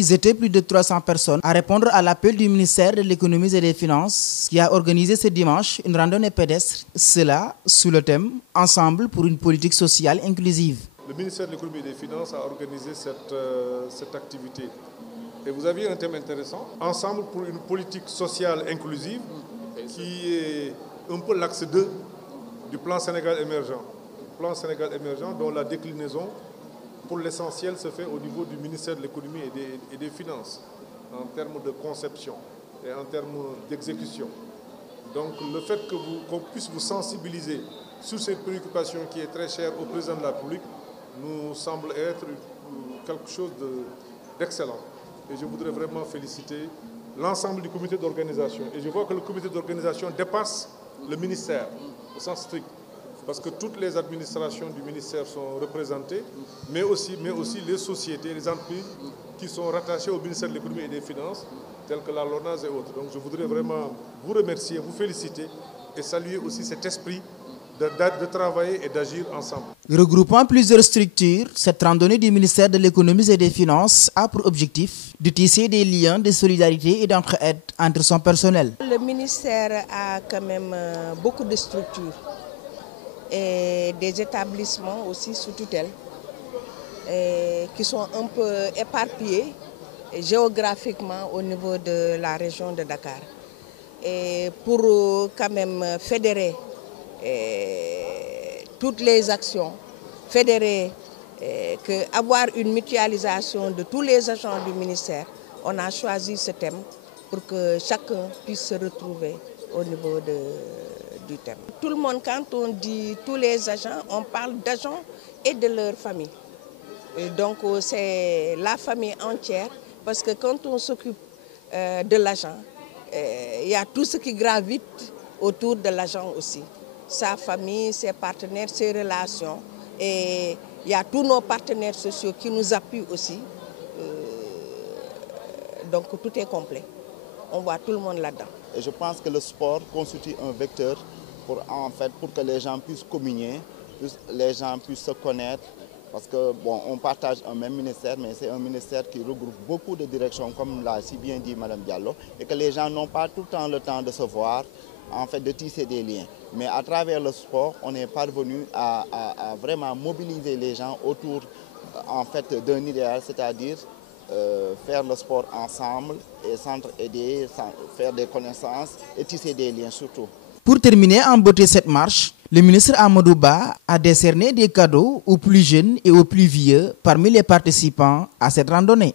Ils étaient plus de 300 personnes à répondre à l'appel du ministère de l'économie et des finances qui a organisé ce dimanche une randonnée pédestre, cela sous le thème « Ensemble pour une politique sociale inclusive ». Le ministère de l'économie et des finances a organisé cette activité. Et vous aviez un thème intéressant, Ensemble pour une politique sociale inclusive, qui est un peu l'axe 2 du plan Sénégal émergent. Plan Sénégal émergent dont la déclinaison, pour l'essentiel, se fait au niveau du ministère de l'économie et des finances, en termes de conception et en termes d'exécution. Donc le fait qu'on puisse vous sensibiliser sur cette préoccupation qui est très chère au président de la République nous semble être quelque chose d'excellent. Et je voudrais vraiment féliciter l'ensemble du comité d'organisation. Et je vois que le comité d'organisation dépasse le ministère au sens strict. Parce que toutes les administrations du ministère sont représentées, mais aussi les sociétés, les entreprises qui sont rattachées au ministère de l'économie et des finances, telles que la LONASE et autres. Donc je voudrais vraiment vous remercier, vous féliciter et saluer aussi cet esprit de travailler et d'agir ensemble. Regroupant plusieurs structures, cette randonnée du ministère de l'économie et des finances a pour objectif de tisser des liens de solidarité et d'entraide entre son personnel. Le ministère a quand même beaucoup de structures et des établissements aussi sous tutelle qui sont un peu éparpillés géographiquement au niveau de la région de Dakar. Et pour quand même fédérer toutes les actions, fédérer, avoir une mutualisation de tous les agents du ministère, on a choisi ce thème pour que chacun puisse se retrouver au niveau du thème. Tout le monde, quand on dit tous les agents, on parle d'agents et de leur famille. Et donc c'est la famille entière, parce que quand on s'occupe de l'agent, il y a tout ce qui gravite autour de l'agent aussi. Sa famille, ses partenaires, ses relations. Et il y a tous nos partenaires sociaux qui nous appuient aussi. Donc tout est complet. On voit tout le monde là-dedans. Et je pense que le sport constitue un vecteur pour que les gens puissent communier, les gens puissent se connaître. Parce que bon, on partage un même ministère, mais c'est un ministère qui regroupe beaucoup de directions, comme l'a si bien dit Mme Diallo, et que les gens n'ont pas tout le temps de se voir, en fait, de tisser des liens. Mais à travers le sport, on est parvenu à vraiment mobiliser les gens autour en fait, d'un idéal, c'est-à-dire faire le sport ensemble et s'entraider, faire des connaissances et tisser des liens surtout. Pour terminer en beauté cette marche, le ministre Amadou Ba a décerné des cadeaux aux plus jeunes et aux plus vieux parmi les participants à cette randonnée.